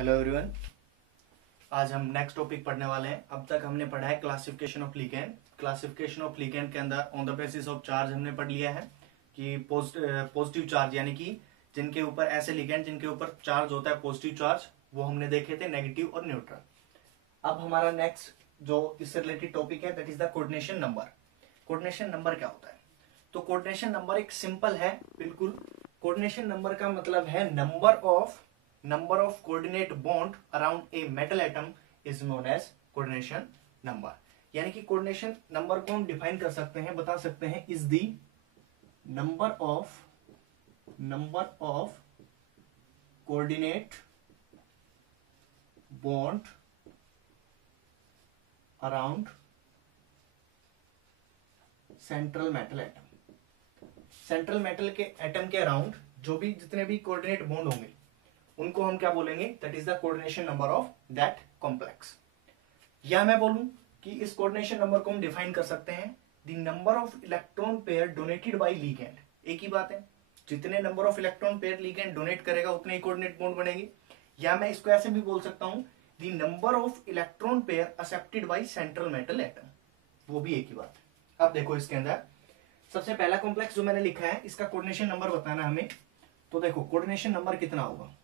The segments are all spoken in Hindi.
Hello everyone. आज हम नेक्स्ट टॉपिक पढ़ने वाले हैं। अब तक हमने पढ़ा है classification of ligand. Classification of ligand के अंदर on the basis of charge हमने पढ़ लिया है कि पॉजिटिव चार्ज यानी कि जिनके ऊपर ऐसे लिगेंड जिनके ऊपर चार्ज होता है पॉजिटिव चार्ज, वो हमने देखे थे नेगेटिव और न्यूट्रल। अब हमारा नेक्स्ट जो इससे रिलेटेड टॉपिक है that is the coordination number. Coordination number क्या होता है? तो कोऑर्डिनेशन नंबर एक सिंपल है बिल्कुल। कोऑर्डिनेशन नंबर का मतलब है number of coordinate bond around a metal atom is known as coordination number। यानी कि कोऑर्डिनेशन नंबर को हम डिफाइन कर सकते हैं, बता सकते हैं is the number of coordinate bond around central metal atom। Central metal के एटम के अराउंड जो भी जितने भी कोऑर्डिनेट बॉन्ड होंगे उनको हम क्या बोलेंगे? That is the coordination number of that complex. या मैं बोलूं कि इस कोऑर्डिनेशन नंबर को हम डिफाइन कर सकते हैं the number of electron pair donated bye ligand. एक ही बात है, जितने number of electron pair ligand donate करेगा उतने ही कोऑर्डिनेट बॉन्ड बनेंगे। या मैं इसको ऐसे भी बोल सकता हूं the number of electron pair accepted by central metal atom, वो भी एक ही बात है। अब देखो इसके अंदर सबसे पहला कॉम्प्लेक्स जो मैंने लिखा है इसका कोऑर्डिनेशन नंबर बताना हमें। तो देखो कोऑर्डिनेशन नंबर कितना होगा?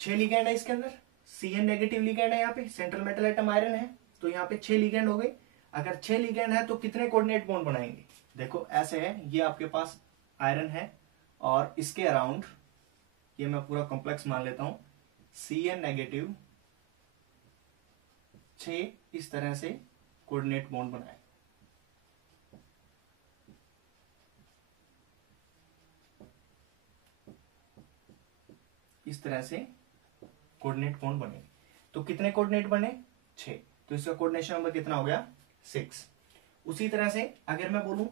6 लिगेंड है इसके अंदर, Cn नेगेटिव लिगेंड है, यहाँ पे सेंट्रल मेटल एटम आयरन है, तो यहाँ पे 6 लिगेंड हो गए। अगर 6 लिगेंड है तो कितने कोऑर्डिनेट बॉन्ड बनाएंगे? देखो ऐसे है, ये आपके पास आयरन है और इसके अराउंड ये मैं पूरा कॉम्प्लेक्स मान लेता हूं Cn नेगेटिव 6 इस तरह से कोऑर्डिनेट बॉन्ड बनाए। इस तरह से कोऑर्डिनेट बॉन्ड बने। तो कितने कोऑर्डिनेट बने? 6। तो इसका कोऑर्डिनेशन नंबर कितना हो गया? 6। उसी तरह से अगर मैं बोलूं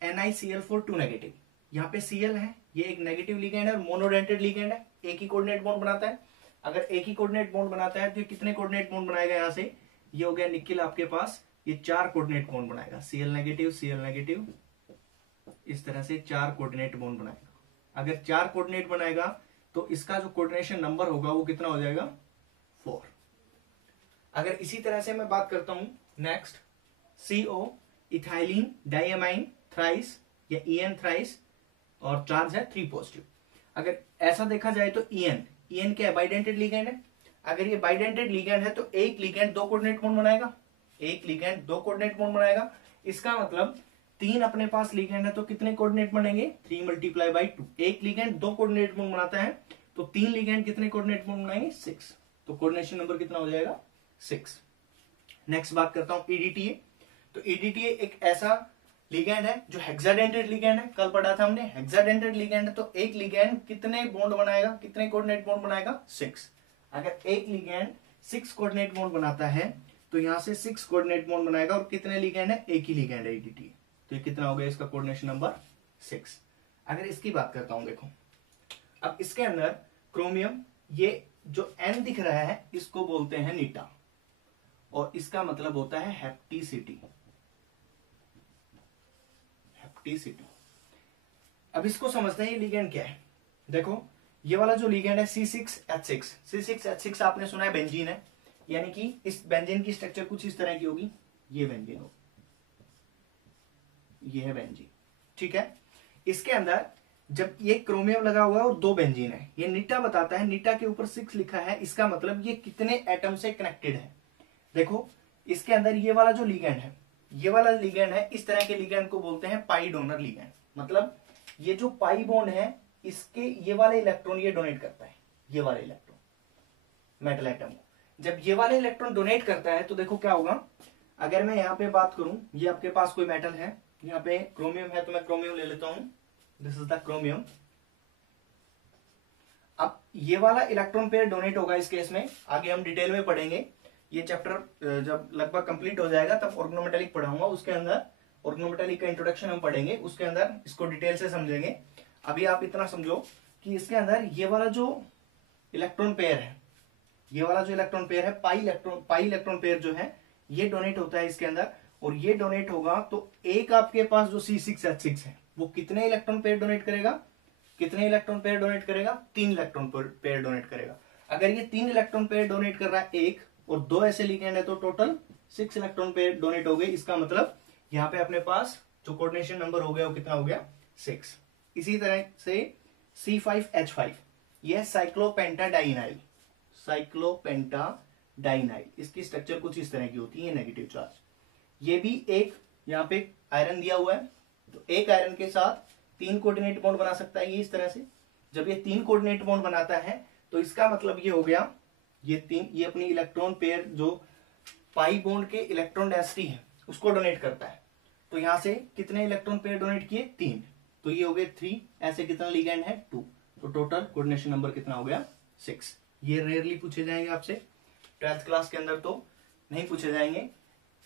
NiCl4 2 नेगेटिव, यहाँ पे Cl है, ये एक नेगेटिव लिगेंड है और मोनोडेंटेड लिगेंड है, एक ही कोऑर्डिनेट बॉन्ड बनाता है। अगर एक ही कोऑर्डिनेट बॉन्ड बनाता है तो कितने कोऑर्डिनेट बॉन्ड बनाएगा? यहाँ से ये हो गया निकिल आपके पास, ये 4 कोऑर्डिनेट बॉन्ड बनाएगा। Cl नेगेटिव इस तरह से 4 कोऑर्डिनेट बॉन्ड बनाएगा। अगर 4 कोऑर्डिनेट बनाएगा तो इसका जो कोऑर्डिनेशन नंबर होगा वो कितना हो जाएगा? 4। अगर इसी तरह से मैं बात करता हूं next CO ethylene diamine thrice या EN थ्राइस और चार्ज है 3 पॉजिटिव। अगर ऐसा देखा जाए तो EN क्या है? बाइडेंटेड लिगेंड है। अगर ये बाइडेंटेड लिगेंड है तो एक लिगेंड 2 कोऑर्डिनेट बॉन्ड बनाएगा, एक लिगेंड 2 कोऑर्डिनेट बॉन्ड बनाएगा। इसका मतलब 3 अपने पास लिगेंड है तो कितने कोऑर्डिनेट बनेंगे? 3 × 2। एक लिगेंड 2 कोऑर्डिनेट बॉन्ड बनाता है तो 3 लिगेंड कितने कोऑर्डिनेट बॉन्ड बनाएंगे? 6। तो कोऑर्डिनेशन नंबर कितना हो जाएगा? 6। नेक्स्ट बात करता हूं EDTA। तो EDTA एक ऐसा लिगेंड है जो हेक्साडेंटेड लिगेंड है। कल पढ़ा था हमने, हेक्साडेंटेड लिगेंड है तो एक लिगेंड कितने बॉन्ड बनाएगा? कितने कोऑर्डिनेट बॉन्ड बनाएगा? 6। अगर एक लिगेंड 6 कोऑर्डिनेट बॉन्ड बनाता है तो यहां से 6 कोऑर्डिनेट बॉन्ड बनाएगा और कितने लिगेंड है? एक ही लिगेंड है EDTA। तो ये कितना हो गया इसका कोऑर्डिनेशन नंबर? 6। अगर इसकी बात करता हूं, देखो अब इसके अंदर क्रोमियम, ये जो N दिख रहा है इसको बोलते हैं नीटा और इसका मतलब होता है हैप्टिसिटी। अब इसको समझते हैं ये लिगेंड क्या है। देखो ये वाला जो लिगेंड है C6H6 आपने सुना है बेंजीन है, यानी कि इस बेंजीन की स्ट्रक्चर कुछ इस तरह की होगी। ये बेंजीन होगी, ये है बेंजीन, ठीक है। इसके अंदर जब ये क्रोमियम लगा हुआ है और 2 बेंजीन है, ये नीटा बताता है, नीटा के ऊपर 6 लिखा है, इसका मतलब ये कितने एटम से कनेक्टेड है। देखो इसके अंदर ये वाला जो लिगेंड है, ये वाला लिगेंड है, इस तरह के लिगेंड को बोलते हैं पाई डोनर लिगेंड। मतलब ये जो पाई बॉन्ड है इसके ये वाले इलेक्ट्रॉन ये डोनेट करता है, ये वाले इलेक्ट्रॉन मेटल एटम को। जब ये वाले इलेक्ट्रॉन डोनेट करता है तो देखो क्या होगा। अगर मैं यहाँ पे बात करूं, ये आपके पास कोई मेटल है, यहाँ पे क्रोमियम है तो मैं क्रोमियम ले लेता हूं, दिस इज द क्रोमियम। अब ये वाला इलेक्ट्रॉन पेयर डोनेट होगा इस केस में, आगे हम डिटेल में पढ़ेंगे। ये चैप्टर जब लगभग कंप्लीट हो जाएगा तब ऑर्गेनोमेटेलिक पढ़ाऊंगा, उसके अंदर ऑर्गेनोमेटेलिक का इंट्रोडक्शन हम पढ़ेंगे, उसके अंदर इसको डिटेल से समझेंगे। अभी आप इतना समझो कि इसके अंदर ये वाला जो इलेक्ट्रॉन पेयर है, ये वाला जो इलेक्ट्रॉन पेयर है पाई इलेक्ट्रॉन पेयर जो है ये डोनेट होता है इसके अंदर, और ये डोनेट होगा तो एक आपके पास जो C6H6 है वो कितने इलेक्ट्रॉन पेयर डोनेट करेगा? कितने इलेक्ट्रॉन पेयर डोनेट करेगा? 3 इलेक्ट्रॉन पेयर डोनेट करेगा। अगर ये 3 इलेक्ट्रॉन पेयर डोनेट कर रहा है एक और 2 ऐसे लिगेंड है तो टोटल 6 इलेक्ट्रॉन पेयर डोनेट हो गए। इसका मतलब यहाँ पे अपने पास जो कोऑर्डिनेशन नंबर हो गया वो कितना हो गया? 6। इसी तरह से C5H5 यह साइक्लोपेंटाडाइनाइल, साइक्लोपेंटाडाइनाइल, इसकी स्ट्रक्चर कुछ इस तरह की होती है, नेगेटिव चार्ज। ये भी एक यहाँ पे आयरन दिया हुआ है, तो एक आयरन के साथ 3 कोऑर्डिनेट बॉन्ड बना सकता है ये इस तरह से। जब ये 3 कोऑर्डिनेट बॉन्ड बनाता है तो इसका मतलब ये हो गया ये अपनी इलेक्ट्रॉन पेयर जो पाई बॉन्ड के इलेक्ट्रॉन डेंसिटी है उसको डोनेट करता है। तो यहां से कितने इलेक्ट्रॉन पेयर डोनेट किए? 3। तो ये हो गए 3। ऐसे कितना लिगेंड है? 2। तो टोटल कोऑर्डिनेशन नंबर कितना हो गया? 6। ये रेयरली पूछे जाएंगे आपसे, 12th क्लास के अंदर तो नहीं पूछे जाएंगे।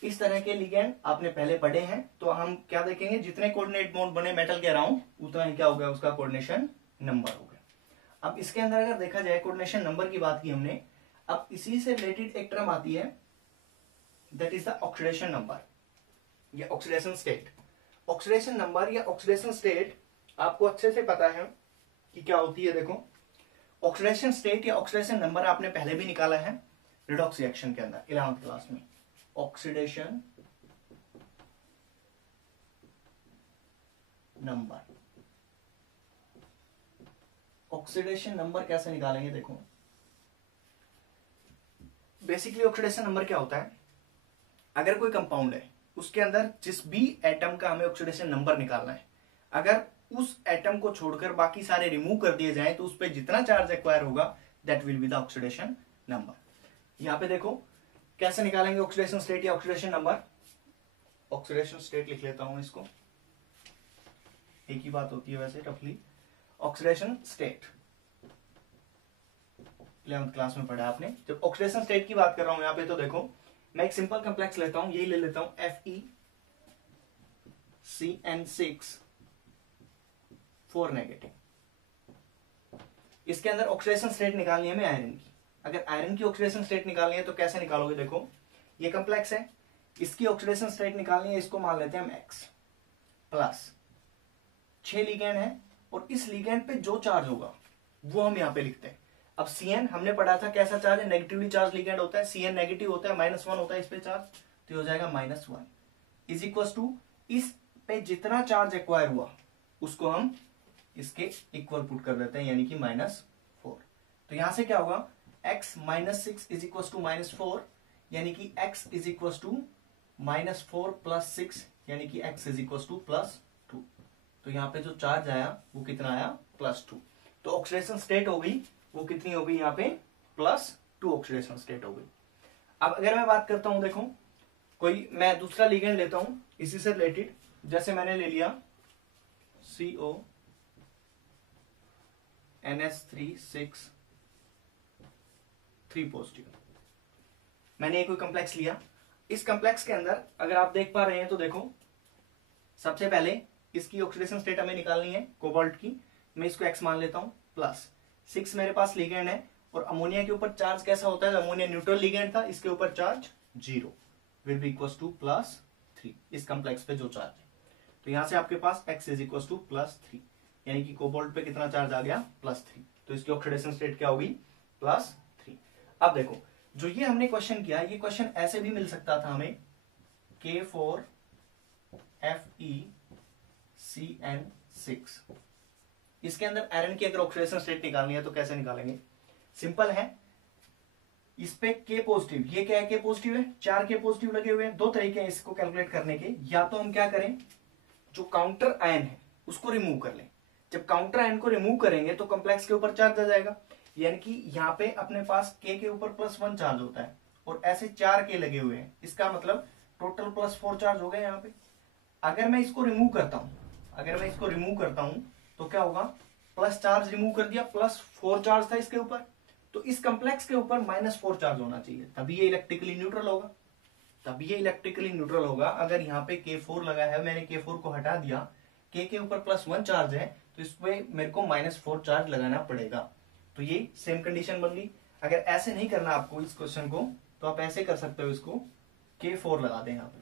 इस तरह के लिगेंड आपने पहले पढ़े हैं। तो हम क्या देखेंगे, जितने कोऑर्डिनेट बॉन्ड बने मेटल के अराउंड उतना ही क्या हो गया? उसका कोऑर्डिनेशन नंबर हो गया। अब इसके अंदर अगर देखा जाए, कोऑर्डिनेशन नंबर की बात की हमने, अब इसी से रिलेटेड एक टर्म आती है, that is the oxidation number या ऑक्सीडेशन स्टेट। ऑक्सीडेशन नंबर या ऑक्सीडेशन स्टेट आपको अच्छे से पता है कि क्या होती है। देखो, ऑक्सीडेशन स्टेट या ऑक्सीडेशन नंबर आपने पहले भी निकाला है रिडॉक्स रिएक्शन के अंदर 11th क्लास में। ऑक्सीडेशन नंबर, ऑक्सीडेशन नंबर कैसे निकालेंगे? देखो, बेसिकली ऑक्सीडेशन नंबर क्या होता है, अगर कोई कंपाउंड है उसके अंदर जिस भी एटम का हमें ऑक्सीडेशन नंबर निकालना है, अगर उस एटम को छोड़कर बाकी सारे रिमूव कर दिए जाएं तो उस पर जितना चार्ज एक्वायर होगा that will be the oxidation number. यहां पे देखो कैसे निकालेंगे ऑक्सीडेशन स्टेट या ऑक्सीडेशन नंबर। ऑक्सीडेशन स्टेट लिख लेता हूं इसको, एक ही बात होती है वैसे रफली। ऑक्सीडेशन स्टेट 11th क्लास में पढ़ा आपने। जब ऑक्सीडेशन स्टेट की बात कर रहा हूं यहां पे, तो देखो मैं एक सिंपल कॉम्प्लेक्स लेता हूं, यही ले लेता हूं FeCN6 4 नेगेटिव। इसके अंदर ऑक्सीडेशन स्टेट निकालनी है हमें आयरन की। अगर आयरन की ऑक्सीडेशन स्टेट निकालनी है तो कैसे निकालोगे? देखो, ये कॉम्प्लेक्स है, इसकी ऑक्सीडेशन स्टेट निकालनी है, इसको मान लेते हैं हम X प्लस 6 लिगेंड है और इस लिगेंड पे जो चार्ज होगा वो हम यहां पे लिखते हैं। अब Cn हमने पढ़ा था कैसा चार्ज है, नेगेटिवली चार्ज लिगेंड होता है, Cn नेगेटिव होता है, -1 होता है इस पे चार्ज, तो हो जाएगा -1 इज इक्वल टू इस पे जितना चार्ज एक्वायर हुआ उसको हम इसके इक्वल पुट कर देते हैं, यानी कि -4। तो यहां से क्या होगा, x -6 इज इक्वल टू -4, यानी कि x इज इक्वल टू -4 + 6, यानी कि x इज इक्वल टू +2। तो यहाँ पे जो चार्ज आया वो कितना आया? +2। तो ऑक्सीडेशन स्टेट हो गई वो कितनी हो गई यहाँ पे? +2 ऑक्सीडेशन स्टेट हो गई। अब अगर मैं बात करता हूं, देखो कोई मैं दूसरा लिगेंड लेता हूं इसी से रिलेटेड, जैसे मैंने ले लिया CONS3 3 पॉजिटिव। मैंने कोई कॉम्प्लेक्स लिया, इस कॉम्प्लेक्स के अंदर अगर आप देख पा रहे हैं तो देखो, सबसे पहले इसकी ऑक्सीडेशन स्टेट हमें निकालनी है कोबाल्ट की। मैं इसको X मान लेता हूं, +6 मेरे पास लिगेंड है और अमोनिया के ऊपर चार्ज कैसा होता है? अमोनिया न्यूट्रल लिगेंड था, इसके ऊपर charge 0 will be equal to +3 इस कॉम्प्लेक्स पे जो चार्ज है। तो यहां से आपके पास x इज इक्वल टू +3, यानी कि कोबाल्ट पे कितना चार्ज आ गया? +3। तो इसकी ऑक्सीडेशन स्टेट क्या होगी? +3। अब देखो, जो ये हमने क्वेश्चन किया, ये क्वेश्चन ऐसे भी मिल सकता था हमें, K4FeCN6। इसके अंदर आयरन की अगर ऑक्सीडेशन स्टेट निकालनी है तो कैसे निकालेंगे? सिंपल है, इस पे K पॉजिटिव, ये क्या है? K पॉजिटिव है, 4 K पॉजिटिव लगे हुए हैं। 2 तरीके हैं इसको कैलकुलेट करने के, या तो हम क्या करें, जो काउंटर आयन है उसको रिमूव कर लें। जब काउंटर आयन को रिमूव करेंगे तो कॉम्प्लेक्स के ऊपर चार्ज आ जाएगा, यानी कि यहाँ पे अपने पास K के ऊपर +1 चार्ज होता है और ऐसे 4 K लगे हुए हैं, इसका मतलब टोटल +4 चार्ज हो गए यहाँ पे। अगर मैं इसको रिमूव करता हूं, तो क्या होगा? प्लस चार्ज रिमूव कर दिया, +4 चार्ज था इसके ऊपर, तो इस कॉम्प्लेक्स के ऊपर -4 चार्ज होना चाहिए, तभी ये इलेक्ट्रिकली न्यूट्रल होगा। अगर यहाँ पे K4 लगा है, मैंने K4 को हटा दिया, K के ऊपर +1 चार्ज है, तो इस पे मेरे को -4 चार्ज लगाना पड़ेगा। तो ये सेम कंडीशन बन गई। अगर ऐसे नहीं करना आपको इस क्वेश्चन को, तो आप ऐसे कर सकते हो, इसको K4 लगा दें यहाँ पे,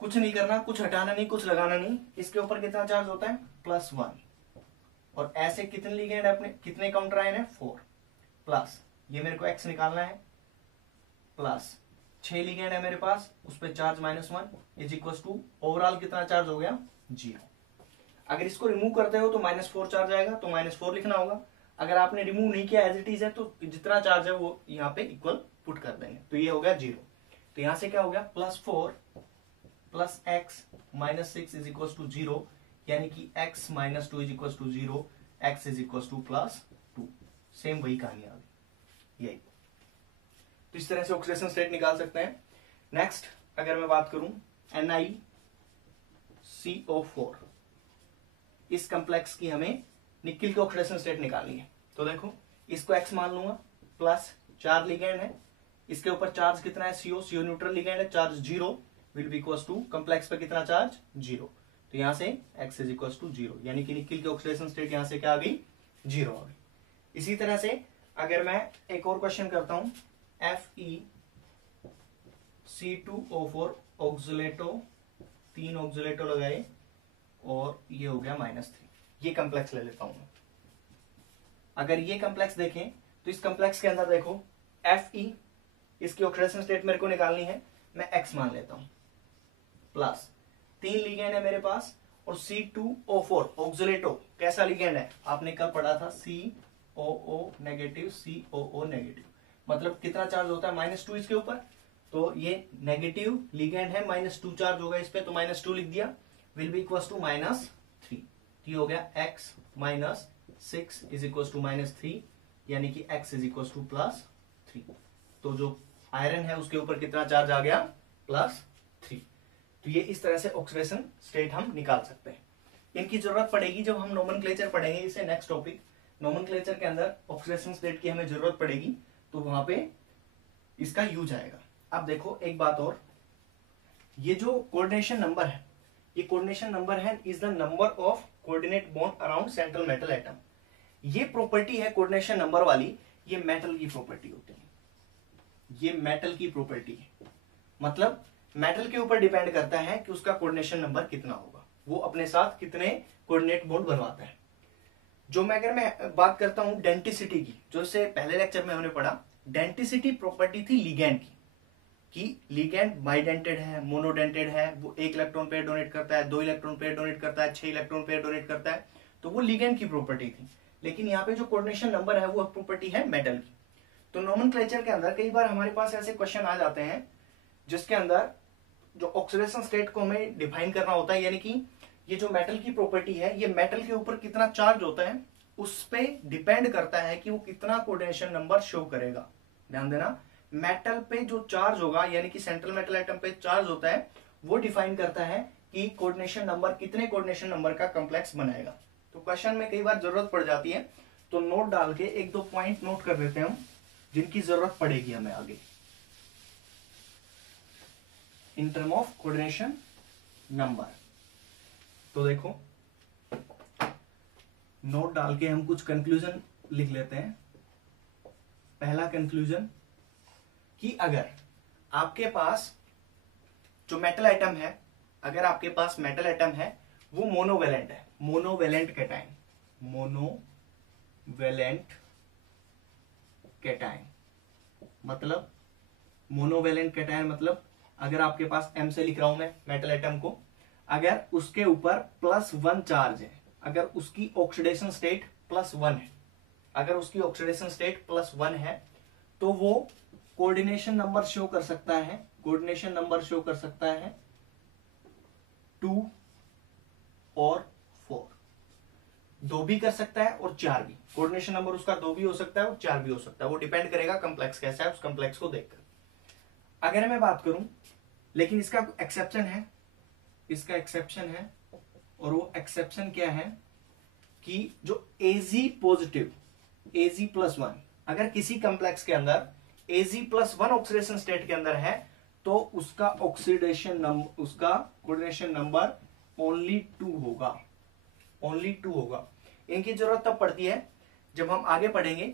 कुछ नहीं करना, कुछ हटाना नहीं, कुछ लगाना नहीं। इसके ऊपर कितना चार्ज होता है? +1, और ऐसे कितने लिगेंड है अपने, कितने काउंटर आयन है 4, प्लस ये मेरे को x निकालना है, प्लस 6 लिगेंड है मेरे पास, उस पर charge -1 is equal to overall कितना चार्ज हो गया 0। अगर इसको रिमूव करते हो तो -4 चार्ज आएगा, तो -4 लिखना होगा। अगर आपने रिमूव नहीं किया एज इट इज है तो जितना चार्ज है वो यहाँ पे इक्वल पुट कर देंगे, तो ये हो गया 0। तो यहां से क्या हो गया +4 plus x -6 is equal to 0, यानी कि x -2 is equal to 0, x is equal to +2। Same वही कहानी आ गई, यही। तो इस तरह से ऑक्सीडेशन स्टेट निकाल सकते हैं। नेक्स्ट अगर मैं बात करूं NiCO4, इस कॉम्प्लेक्स की हमें निकिल की ऑक्सीडेशन स्टेट निकालनी है। तो देखो इसको x मान लूंगा, प्लस 4 लिगेंड है, इसके ऊपर चार्ज कितना है CO न्यूट्रल लिगेंड है, charge 0 will be equal to complex पे कितना चार्ज 0, तो यहां से x इज इक्वल टू 0, यानी कि निकिल की ऑक्सीडेशन स्टेट यहां से क्या आ गई 0 आ गई। इसी तरह से अगर मैं एक और क्वेश्चन करता हूं FeC2O4 ऑक्सीलेटो, 3 ऑक्सीलेटो लगाए और ये हो गया -3, ये कॉम्प्लेक्स ले लेता हूं मैं। अगर ये कॉम्प्लेक्स देखें तो इस कॉम्प्लेक्स के अंदर देखो Fe, इसकी ऑक्सीडेशन स्टेट मेरे को निकालनी है, मैं x मान लेता हूं, प्लस 3 लिगेंड है मेरे पास और C2O4 ऑक्सीलेटो कैसा लिगेंड है, आपने कल पढ़ा था COO नेगेटिव, COO नेगेटिव, मतलब कितना चार्ज होता है -2 इसके ऊपर, तो ये नेगेटिव लिगेंड है, -2 चार्ज होगा इस पे, तो -2 लिख दिया, विल बी इक्वल टू -3, ये हो गया x -6 इज इक्वल टू -3, यानी कि x इज इक्वल टू +3। तो जो आयरन है उसके ऊपर कितना चार्ज आ गया +3। तो ये इस तरह से ऑक्सीडेशन स्टेट हम निकाल सकते हैं। इनकी जरूरत पड़ेगी जब हम नोमेनक्लेचर पढ़ेंगे, इसे नेक्स्ट टॉपिक नोमेनक्लेचर के अंदर ऑक्सीडेशन स्टेट की हमें जरूरत पड़ेगी, तो वहां पे इसका यूज आएगा। अब देखो एक बात और, ये जो कोऑर्डिनेशन नंबर है, ये कोऑर्डिनेशन नंबर है is the number of coordinate bond around central metal atom. ये प्रॉपर्टी है कोऑर्डिनेशन नंबर वाली, ये मेटल की प्रॉपर्टी होती है, ये मेटल की प्रॉपर्टी है, मतलब मेटल के ऊपर डिपेंड करता है कि उसका कोऑर्डिनेशन नंबर कितना होगा, वो अपने साथ कितने कोऑर्डिनेट बॉन्ड बनवाता है। जो मैं अगर मैं बात करता हूं डेंटिसिटी की, जो इससे पहले लेक्चर में हमने पढ़ा, डेंटिसिटी प्रॉपर्टी थी लिगेंड की, कि लिगेंड बाइडेंटेड है, मोनोडेंटेड है, वो 1 इलेक्ट्रॉन पेयर डोनेट करता है, 2 इलेक्ट्रॉन पेयर डोनेट करता है, 6 इलेक्ट्रॉन पेयर डोनेट करता है, तो वो लिगेंड की प्रॉपर्टी थी। लेकिन यहाँ पे जो कोऑर्डिनेशन नंबर है वो प्रॉपर्टी है मेटल की। तो नोमेनक्लेचर के अंदर कई बार हमारे पास ऐसे क्वेश्चन आ जाते हैं जिसके अंदर जो ऑक्सीडेशन स्टेट को हमें डिफाइन करना होता है, यानी कि ये जो मेटल की प्रॉपर्टी है, ये मेटल के ऊपर कितना चार्ज होता है उस पे डिपेंड करता है कि वो कितना कोऑर्डिनेशन नंबर शो करेगा। ध्यान देना, मेटल पे जो चार्ज होगा, यानी कि सेंट्रल मेटल एटम पे चार्ज होता है, वो डिफाइन करता है कि कोऑर्डिनेशन नंबर कितने कोऑर्डिनेशन नंबर का कॉम्प्लेक्स बनाएगा। तो क्वेश्चन में कई बार जरूरत पड़ जाती है, तो नोट डाल के 1-2 पॉइंट नोट कर देते हैं हम, जिनकी जरूरत पड़ेगी हमें आगे in term of coordination number. तो देखो नोट डाल के हम कुछ कंक्लूजन लिख लेते हैं। पहला कंक्लूजन कि अगर आपके पास जो मेटल एटम है, अगर आपके पास मेटल एटम है वो मोनोवेलेंट है, मोनोवेलेंट कैटायन, मोनोवेलेंट कैटायन मतलब मोनोवेलेंट कैटायन मतलब अगर आपके पास M से लिख रहा हूं मैं मेटल एटम को, अगर उसके ऊपर +1 चार्ज है, अगर उसकी ऑक्सीडेशन स्टेट +1 है, अगर उसकी ऑक्सीडेशन स्टेट +1 है, तो वो कोऑर्डिनेशन नंबर शो कर सकता है, कोऑर्डिनेशन नंबर शो कर सकता है 2 और 4, 2 भी कर सकता है और 4 भी। कोऑर्डिनेशन नंबर उसका 2 भी हो सकता है और 4 भी हो सकता है, वो डिपेंड करेगा कॉम्प्लेक्स कैसा है, उस कॉम्प्लेक्स को देखकर। अगर मैं बात करूं, लेकिन इसका एक्सेप्शन है, इसका एक्सेप्शन है, और वो एक्सेप्शन क्या है कि जो Ag पॉजिटिव, Ag+1, अगर किसी कॉम्प्लेक्स के अंदर Ag+1 ऑक्सीडेशन स्टेट के अंदर है, तो उसका ऑक्सीडेशन नंबर, उसका कोऑर्डिनेशन नंबर ओनली 2 होगा, ओनली 2 होगा। इनकी जरूरत तब पड़ती है जब हम आगे पढ़ेंगे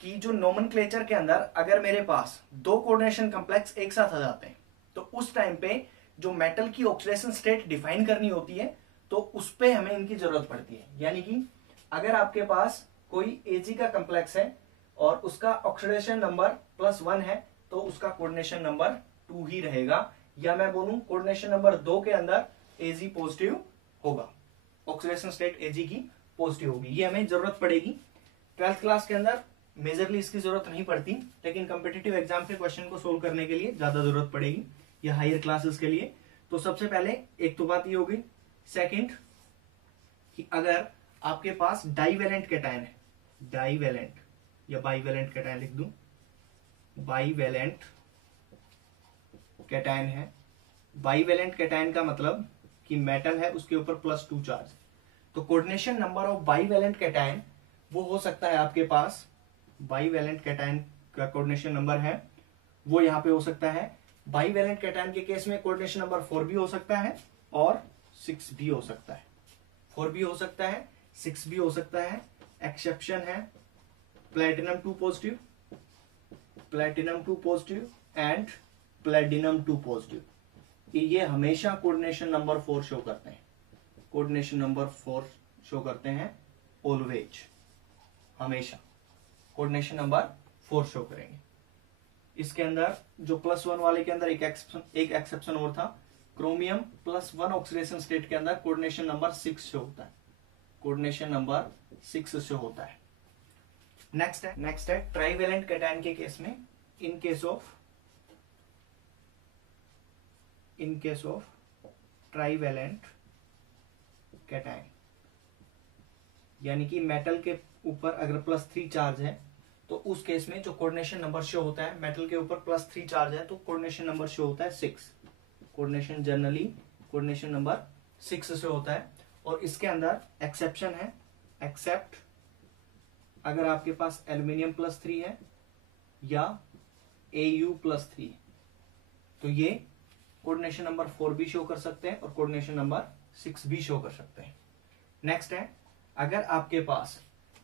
कि जो नोमेनक्लेचर के अंदर अगर मेरे पास 2 कोऑर्डिनेशन कॉम्प्लेक्स एक साथ आ जाते हैं, तो उस टाइम पे जो मेटल की ऑक्सीडेशन स्टेट डिफाइन करनी होती है, तो उस पे हमें इनकी जरूरत पड़ती है। यानी कि अगर आपके पास कोई Ag का कॉम्प्लेक्स है और उसका ऑक्सीडेशन नंबर +1 है तो उसका कोऑर्डिनेशन नंबर 2 ही रहेगा, या मैं बोलूं कोऑर्डिनेशन नंबर 2 के अंदर Ag पॉजिटिव होगा, ऑक्सीडेशन स्टेट Ag की पॉजिटिव होगी। ये हमें जरूरत पड़ेगी 12th क्लास के अंदर, मेजरली इसकी जरूरत नहीं पड़ती, लेकिन कॉम्पिटिटिव एग्जाम के क्वेश्चन को सोल्व करने के लिए ज्यादा जरूरत पड़ेगी, या हायर क्लासेस के लिए। तो सबसे पहले एक तो बात ये होगी। सेकंड कि अगर आपके पास डाइवेलेंट कैटायन है, डाइवेलेंट या बाइवेलेंट कैटायन लिख दूं, बाइवेलेंट कैटायन है। बाइवेलेंट कैटायन का मतलब कि मेटल है उसके ऊपर +2 चार्ज, तो coordination number of bivalent cation वो हो सकता है आपके पास, बाइवेलेंट कैटायन का कोऑर्डिनेशन नंबर है वो यहां पे हो सकता है। बाइवेलेंट कैटायन के केस में कोऑर्डिनेशन नंबर 4 भी हो सकता है और 6 भी हो सकता है, 4 भी हो सकता है, 6 भी हो सकता है। एक्सेप्शन है platinum 2 positive, platinum 2 positive and platinum 2 positive, ये हमेशा कोऑर्डिनेशन नंबर 4 शो करते हैं, कोऑर्डिनेशन नंबर 4 शो करते हैं ऑलवेज, हमेशा कोऑर्डिनेशन नंबर 4 शो करेंगे। इसके अंदर जो +1 वाले के अंदर एक एक्सेप्शन और था, क्रोमियम +1 ऑक्सीडेशन स्टेट के अंदर कोऑर्डिनेशन नंबर 6 शो होता है, कोऑर्डिनेशन नंबर 6 शो होता है। नेक्स्ट है ट्राइवेलेंट कैटायन के केस में, in case of trivalent cation, यानी कि मेटल के ऊपर अगर +3 चार्ज है तो उस केस में जो कोऑर्डिनेशन नंबर शो होता है, मेटल के ऊपर +3 चार्ज है तो कोऑर्डिनेशन नंबर शो होता है 6, कोऑर्डिनेशन जनरली कोऑर्डिनेशन नंबर 6 से होता है। और इसके अंदर एक्सेप्शन है, एक्सेप्ट अगर आपके पास एल्यूमिनियम +3 है या Au+3 है तो ये कोऑर्डिनेशन नंबर 4 भी शो कर सकते हैं और कोऑर्डिनेशन नंबर 6 भी शो कर सकते हैं। नेक्स्ट है अगर आपके पास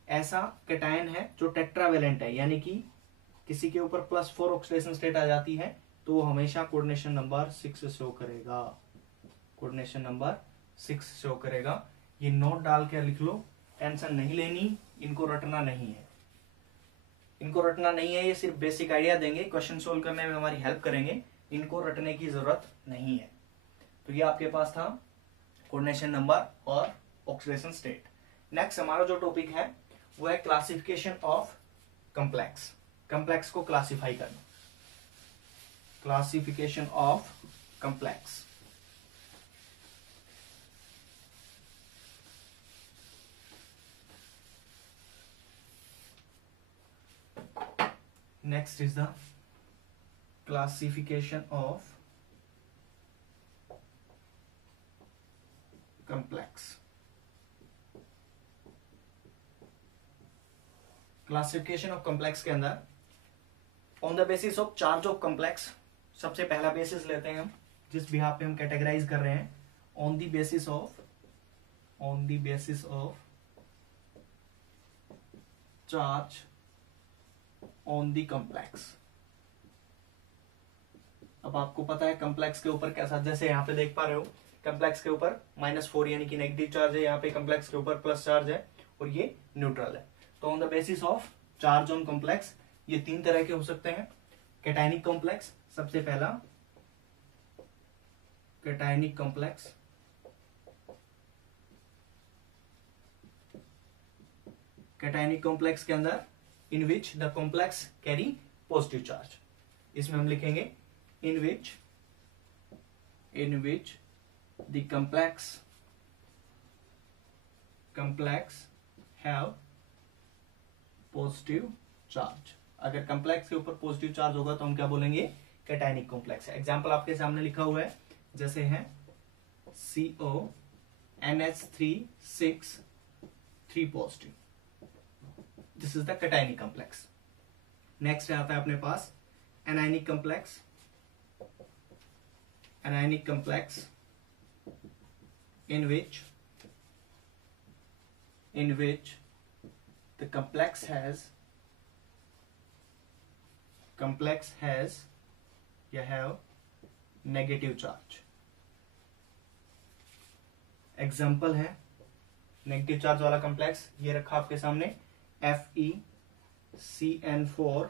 ऐसा कैटायन है जो टेट्रावेलेंट है, यानी कि किसी के ऊपर +4 ऑक्सीडेशन स्टेट आ जाती है तो वो हमेशा कोऑर्डिनेशन नंबर 6 शो करेगा, कोऑर्डिनेशन नंबर 6 शो करेगा। ये नोट डाल के लिख लो, टेंशन नहीं लेनी, इनको रटना नहीं है, इनको रटना नहीं है, ये सिर्फ बेसिक आइडिया देंगे, क्वेश्चन सोल्व करने में हमारी हेल्प करेंगे, इनको रटने की जरूरत नहीं है। तो ये आपके पास था कोऑर्डिनेशन नंबर और ऑक्सीडेशन स्टेट। नेक्स्ट हमारा जो टॉपिक है वो है क्लासिफिकेशन ऑफ कॉम्प्लेक्स, कॉम्प्लेक्स को क्लासिफाई करना, classification of complex. Next is the classification of complex. Classification of complex के अंदर on the basis of charge of complex, सबसे पहला बेसिस लेते हैं हम, जिस भी पे हम कैटेगराइज कर रहे हैं, on the basis of charge on the complex. अब आपको पता है कॉम्प्लेक्स के ऊपर कैसा, जैसे यहाँ पे देख पा रहे हो कॉम्प्लेक्स के ऊपर -4 यानी कि नेगेटिव चार्ज है, यहाँ पे कॉम्प्लेक्स के ऊपर प्लस चार्ज है और ये न्यूट्रल है। तो on the basis of charge on complex ये 3 तरह के हो सकते हैं। कैटायनिक कॉम्प्लेक्स, सबसे पहला कैटायनिक कॉम्प्लेक्स, कैटायनिक कॉम्प्लेक्स के अंदर in which the complex carry positive charge, इसमें हम लिखेंगे in which the complex have positive charge। अगर complex के ऊपर पॉजिटिव चार्ज होगा तो हम क्या बोलेंगे, कैटायनिक कॉम्प्लेक्स है। एग्जाम्पल आपके सामने लिखा हुआ है, जैसे है CONH3 6 positive, this is the cationic complex. Next आता है अपने पास anionic complex, anionic complex in which the complex has you have negative charge। Example है नेगेटिव चार्ज वाला कॉम्प्लेक्स ये रखा आपके सामने, FeCN4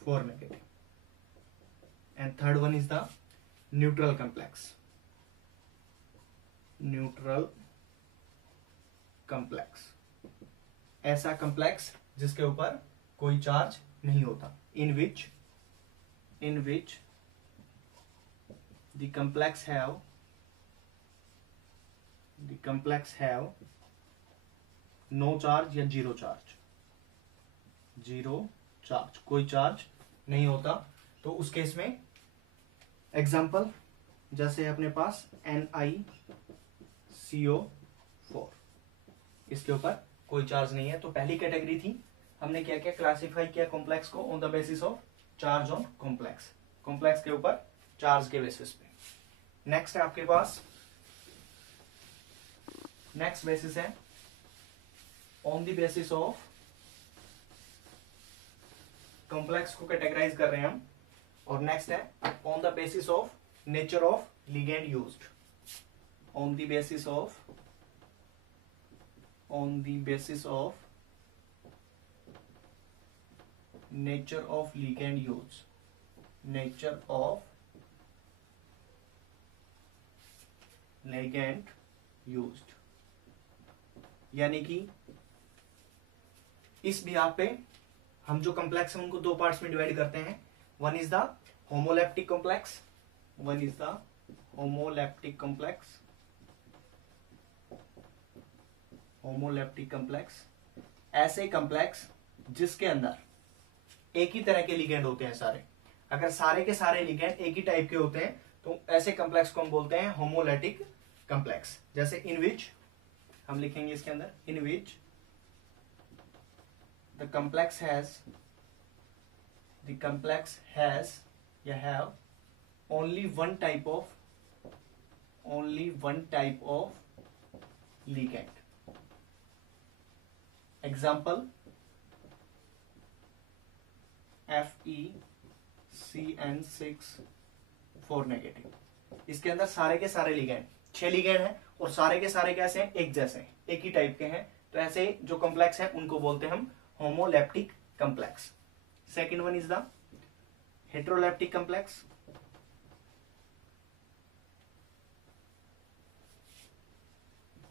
4 negative, and third one is the neutral complex. Neutral complex, ऐसा कॉम्प्लेक्स जिसके ऊपर कोई चार्ज नहीं होता, इन विच the complex have no charge या जीरो चार्ज, कोई चार्ज नहीं होता। तो उस केस में एग्जाम्पल जैसे अपने पास NiCO4, इसके ऊपर कोई चार्ज नहीं है। तो पहली कैटेगरी थी, हमने क्या क्या क्लासिफाई किया कॉम्प्लेक्स को, on the basis of charge on complex के ऊपर चार्ज के बेसिस पे। नेक्स्ट है आपके पास, नेक्स्ट बेसिस है on the basis of, complex को कैटेगराइज कर रहे हैं हम। और नेक्स्ट है on the basis of nature of ligand used, on the basis of nature of ligand use, nature of ligand used, यानी कि इस बिहाफ पे हम जो कॉम्प्लेक्स है उनको दो पार्ट्स में डिवाइड करते हैं। One is the homoleptic complex, homoleptic complex ऐसे कॉम्प्लेक्स जिसके अंदर एक ही तरह के लिगेंड होते हैं सारे। अगर सारे के सारे लिगेंड एक ही टाइप के होते हैं तो ऐसे कॉम्प्लेक्स को हम बोलते हैं होमोलैटिक कॉम्प्लेक्स। जैसे इन विच हम लिखेंगे इसके अंदर, इन विच the complex has या have only one type of ligand. Example FeCN6 4 negative, इसके अंदर सारे के सारे लिगेंड 6 लिगेंड हैं और सारे के सारे कैसे हैं, एक जैसे हैं, एक ही टाइप के हैं। तो ऐसे जो कॉम्प्लेक्स हैं उनको बोलते हैं हम homoleptic complex. Second one is the heteroleptic complex,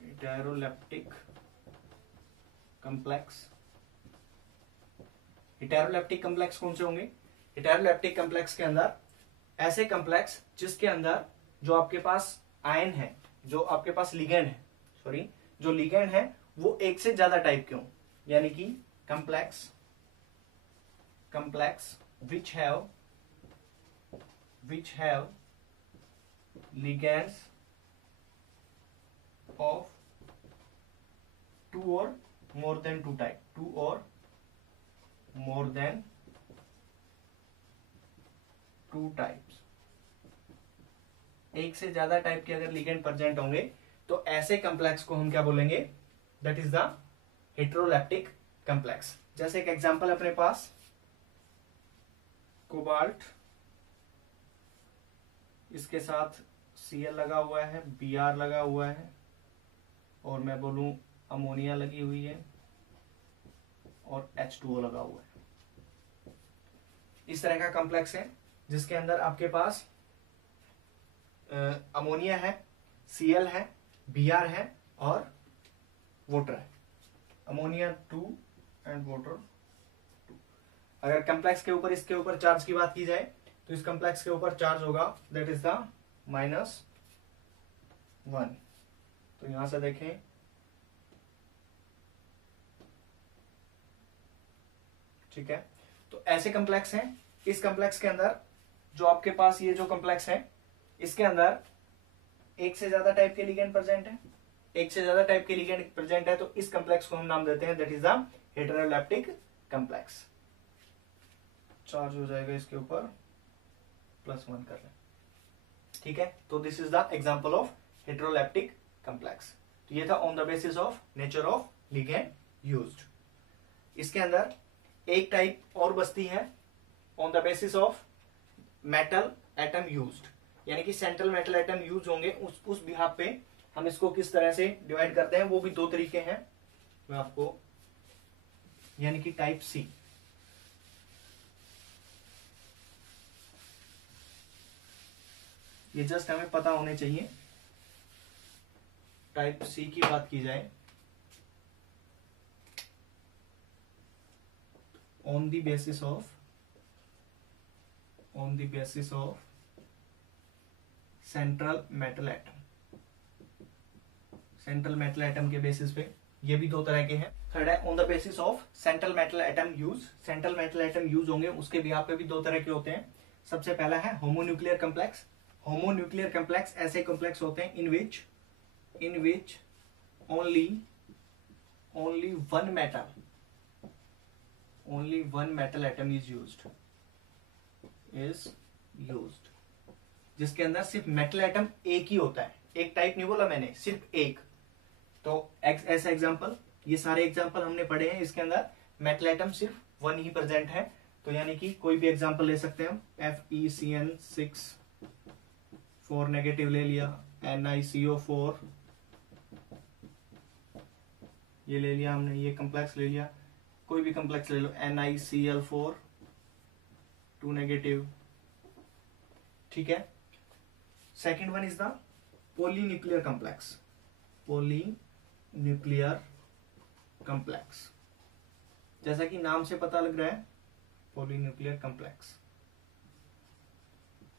heteroleptic complex कौन से होंगे? हेटेरोलैप्टिक कॉम्प्लेक्स के अंदर ऐसे कॉम्प्लेक्स जिसके अंदर जो आपके पास आयन है, जो आपके पास लिगेंड है, जो लिगेंड है वो एक से ज्यादा टाइप के हों, यानी कि complex which have ligands of two or more than two types, एक से ज्यादा टाइप के अगर लिगेंड प्रेजेंट होंगे तो ऐसे कॉम्प्लेक्स को हम क्या बोलेंगे? That is the heteroleptic complex. जैसे एक एग्जांपल अपने पास कोबाल्ट, इसके साथ Cl लगा हुआ है, Br लगा हुआ है, और मैं बोलूं अमोनिया लगी हुई है और H2O लगा हुआ है। इस तरह का कॉम्प्लेक्स है जिसके अंदर आपके पास अमोनिया है, Cl है, Br है और वाटर है, अमोनिया 2 एंड वाटर 2। अगर कॉम्प्लेक्स के ऊपर इसके ऊपर चार्ज की बात की जाए तो इस कॉम्प्लेक्स के ऊपर चार्ज होगा दैट इज द -1। तो यहां से देखें, ठीक है। तो ऐसे कॉम्प्लेक्स हैं। इस कॉम्प्लेक्स के अंदर जो आपके पास ये जो कॉम्प्लेक्स है इसके अंदर एक से ज्यादा टाइप के लिगेंड प्रेजेंट है, तो इस कॉम्प्लेक्स को हम नाम देते हैं that is the heteroleptic complex. Charge हो जाएगा इसके ऊपर +1 कर लें, ठीक है। तो this is the example of heteroleptic complex. तो ये था on the basis of nature of ligand used. इसके अंदर एक टाइप और बचती है on the basis of metal atom used. यानी कि सेंट्रल मेटल एटम यूज होंगे, उस बिहाफ पे हम इसको किस तरह से डिवाइड करते हैं, वो भी दो तरीके हैं मैं आपको, यानी कि टाइप सी। ये जस्ट हमें पता होने चाहिए। टाइप सी की बात की जाए, on the basis of central metal atom, central metal atom के बेसिस पे, ये भी दो तरह के हैं। थर्ड है on the basis of central metal atom use, central metal atom use होंगे उसके बिहार पे भी दो तरह के होते हैं। सबसे पहला है होमोन्यूक्लियर कॉम्प्लेक्स। होमोन्यूक्लियर कॉम्प्लेक्स ऐसे कॉम्प्लेक्स होते हैं इन विच only one metal atom is used, जिसके अंदर सिर्फ मेटल एटम एक ही होता है, एक टाइप नहीं बोला मैंने, सिर्फ एक। तो ऐसा एग्जांपल, ये सारे एग्जांपल हमने पढ़े हैं, इसके अंदर मेटल एटम सिर्फ वन ही प्रेजेंट है। तो यानी कि कोई भी एग्जांपल ले सकते हैं हम, FeCN6 4 नेगेटिव ले लिया, NiCO4 ये ले लिया हमने, ये कॉम्प्लेक्स ले लिया, कोई भी कॉम्प्लेक्स ले लो, NiCl4 2 नेगेटिव, ठीक है। Second one is the polynuclear complex, polynuclear complex, जैसा कि नाम से पता लग रहा है पॉलीन्यूक्लियर कॉम्प्लेक्स,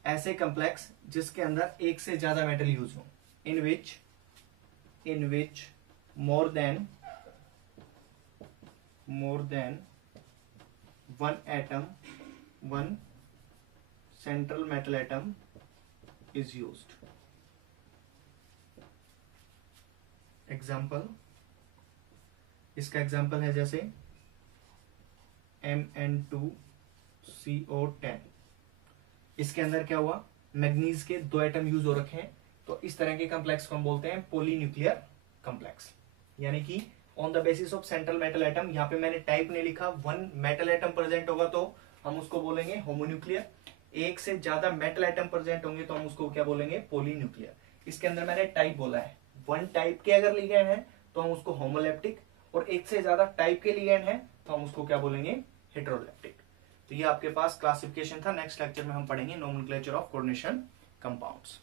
ऐसे कॉम्प्लेक्स जिसके अंदर एक से ज्यादा मेटल यूज हो, in which more than one central metal atom is used. Example, इसका एग्जाम्पल है जैसे Mn2CO10, इसके अंदर क्या हुआ, मैग्नीज के दो एटम यूज हो रखे हैं, तो इस तरह के कॉम्प्लेक्स को हम बोलते हैं पॉलीन्यूक्लियर कॉम्प्लेक्स। यानी कि on the basis of central metal atom, यहाँ पे मैंने टाइप नहीं लिखा, वन मेटल एटम प्रेजेंट होगा तो हम उसको बोलेंगे होमोन्यूक्लियर, एक से ज्यादा मेटल एटम प्रेजेंट होंगे तो हम उसको क्या बोलेंगे, पॉलीन्यूक्लियर। इसके अंदर मैंने टाइप बोला है, वन टाइप के अगर लिगेंड है तो हम उसको होमोलेप्टिक, और एक से ज्यादा टाइप के लिगेंड है तो हम उसको क्या बोलेंगे, हेटेरोलेप्टिक। तो ये आपके पास क्लासिफिकेशन था। नेक्स्ट लेक्चर में हम पढ़ेंगे नोमेनक्लेचर ऑफ कोऑर्डिनेशन कंपाउंड्स।